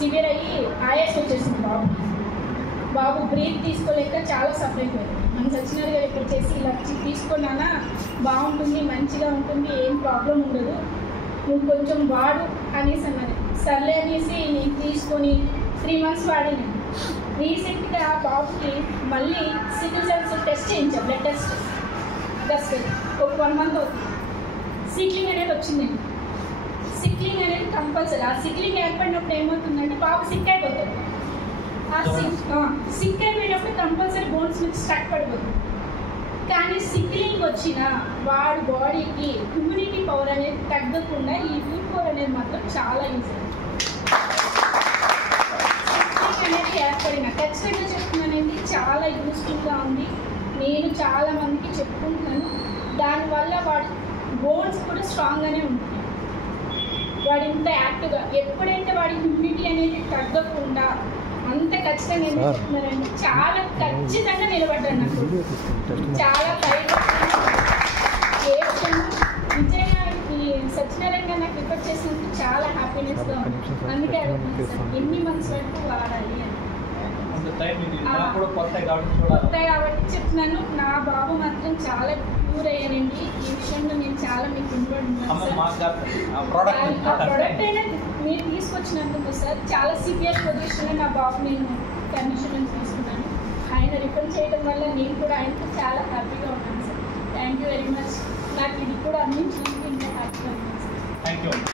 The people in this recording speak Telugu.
సివియర్ అయ్యి ఆయాస్ వచ్చేసింది బాబు బ్రీత్ తీసుకోలేక చాలా సఫర్ అయిపోయింది. మనం సచ్చినారు గారు ఇక్కడ చేసి ఇలా తీసుకున్నానా బాగుంటుంది, మంచిగా ఉంటుంది, ఏం ప్రాబ్లం ఉండదు, నువ్వు కొంచెం వాడు అనేసి అన్నది. సర్లే అనేసి నేను తీసుకొని 3 months వాడినాను. రీసెంట్గా బాబుకి మళ్ళీ సికిల్ సెల్స్ టెస్ట్ చేయించాం, బ్లడ్ టెస్ట్ ఒక 1 month అవుతుంది. సిక్లింగ్ అనేది వచ్చిందండి. సిక్లింగ్ అనేది కంపల్సరీ. ఆ సిక్లింగ్ ఏర్పడినప్పుడు ఏమవుతుందంటే బాబు సిక్ అయిపోతాడు. ఆ సిక్ అయిపోయినప్పుడు కంపల్సరీ బోన్స్ మీద స్టక్ పడిపోతుంది. కానీ సిక్లింగ్ వచ్చిన వాడి బాడీకి ఇమ్యూనిటీ పవర్ అనేది తగ్గకుండా ఈ V4 అనేది మాత్రం చాలా యూజ్ అవుతుంది. సిక్లింగ్ అనేది ఏర్పడిన ఖచ్చితంగా చెప్తున్నానండి, చాలా యూస్ఫుల్గా ఉంది. నేను చాలా మందికి చెప్పుకుంటున్నాను. దానివల్ల వాడి బోన్స్ కూడా స్ట్రాంగ్గానే ఉంటుంది. వాడు ఇంత యాక్టివ్గా ఎప్పుడైతే వాడి ఇమ్యూనిటీ అనేది తగ్గకుండా అంత ఖచ్చితంగా ఏం చెప్తున్నారండి, చాలా ఖచ్చితంగా నిలబడ్డాను. నాకు చాలా నిజంగా ఈ సత్యనారాయణ నాకు రిపోర్ట్ చేసినందుకు చాలా హ్యాపీనెస్గా ఉంది. అందుకే అడుగుతున్నాను ఎన్ని మంత్స్ వరకు వాడాలి అని. కొత్త కాబట్టి చెప్తున్నాను. నా బాబు మాత్రం చాలా క్యూర్ అయ్యానండి. ఈ విషయంలో నేను చాలా మీకు ఆ ప్రోడక్ట్ అయినా మీరు తీసుకొచ్చినందుకు సార్ చాలా సివియర్ పొజిషన్లో నా బాబు నేను కండిషన్ తీసుకున్నాను. ఆయన రిఫర్ చేయడం వల్ల నేను కూడా ఆయనకు చాలా హ్యాపీగా ఉన్నాను sir. Thank you very much. నాకు ఇది కూడా అందించినందుకు ఇంకా హ్యాపీగా ఉన్నాను సార్. Thank you.